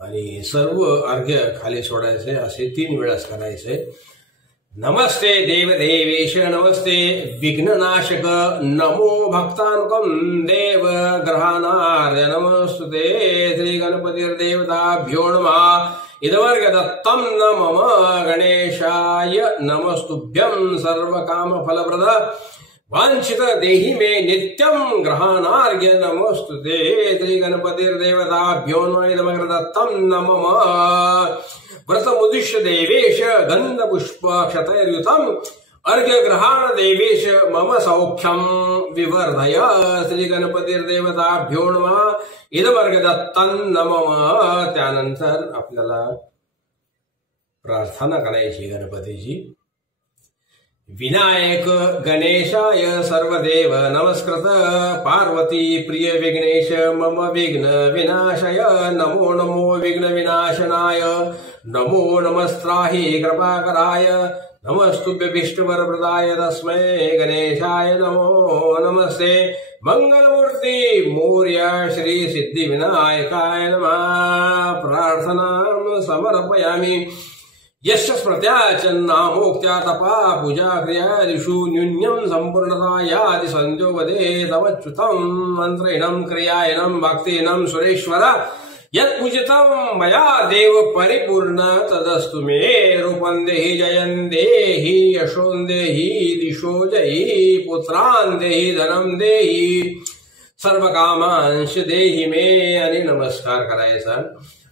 आणि सर्व अर्घ्य खाली सोडायचे, असे 3 वेळास करायचे। नमस्ते देवदेवेश नमस्ते विघ्ननाशक नमो भक्तानुकं देव ग्रहाणार्य नमस्तुते श्री गणपतिर्देवताभ्यो नमः इदवर्ग दत्तं न मम गणेशाय नमस्तुभ्यं सर्वकामफलप्रद वांछित देहि मे नित्यं ग्रहाणार्य नमस्तुते श्री गणपतिर्देवताभ्यो नमः इदवर्ग दत्तं न मम व्रतमुद्दिश्य देवेश गंधपुष्प क्षतैर्युतम् अर्घ्यग्रहाण देवेश मम सौख्यम विवर्धय श्री गणपतिर्देवताभ्यो नमः इदमर्घ दत्तं नमः। त्यानंतर आपल्याला प्रार्थना करायची गणपतीची। विनायक गणेशाय सर्वदेव नमस्कृत पार्वती प्रिय विघ्नेश मम विघ्न विनाशय नमो नमो विघ्न विनाशनाय नमो नमस्त्राहि कृपाकराय नमस्तुभ्यभीष्टवरप्रदाय तस्मै गणेशाय नमो नमस्ते। मंगलमूर्ति मौर्य श्री सिद्धिविनायकाय नमः। प्रार्थनां समर्पयामि। यस्य स्मृत्याचन्नामोक्त्या तपा पूजा क्रियादिषु न्यून्यं सम्पूर्णता यादि संजोगदे तवच्युतं मन्त्रेणं क्रियायनं भक्तिनं सुरेश्वर यत्पूजितं मया देव परिपूर्ण तदस्तु मे रूपं देहि जयं देहि यशों देहि दिशो जयि पुत्रान् देहि धनं देहि सर्वकामांश देहि मे। आणि नमस्कार करायचा।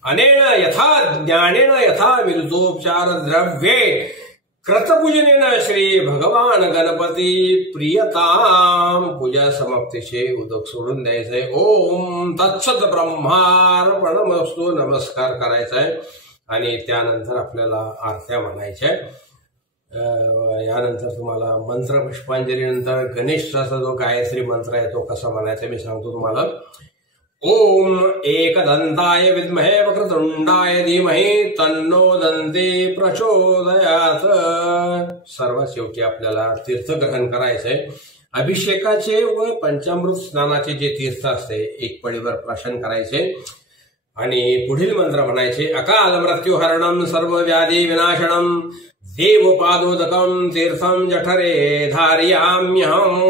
अनेन यथा ज्ञानेन यथा विरुद्धोपचार द्रव्ये कृतपूजनेन श्री भगवान गणपती प्रियताम। पूजा समाप्तीचे उदक सोडून द्यायचंय। ओम तत्सत ब्रह्मार्पणमस्तु नमस्कार करायचाय। आणि त्यानंतर आपल्याला आरत्या म्हणायच्या। यानंतर तुम्हाला मंत्र पुष्पांजलीनंतर गणेशाचा जो गायत्री मंत्र आहे तो कसा म्हणायचा मी सांगतो तुम्हाला। ओम एकदंताय विद्महे वक्रतुंडाय धीमहि तन्नो दंती प्रचोदयात। सर्वात शेवटी आपल्याला तीर्थग्रहण करायचंय। अभिषेकाचे व पंचामृत स्नानाचे जे तीर्थ असते एक पळीवर प्राशन करायचे आणि पुढील मंत्र म्हणायचे। अकाल मृत्युहरणं सर्व व्याधी विनाशनं देवपादोदकं तीर्थं जठरे धारयाम्यहम्।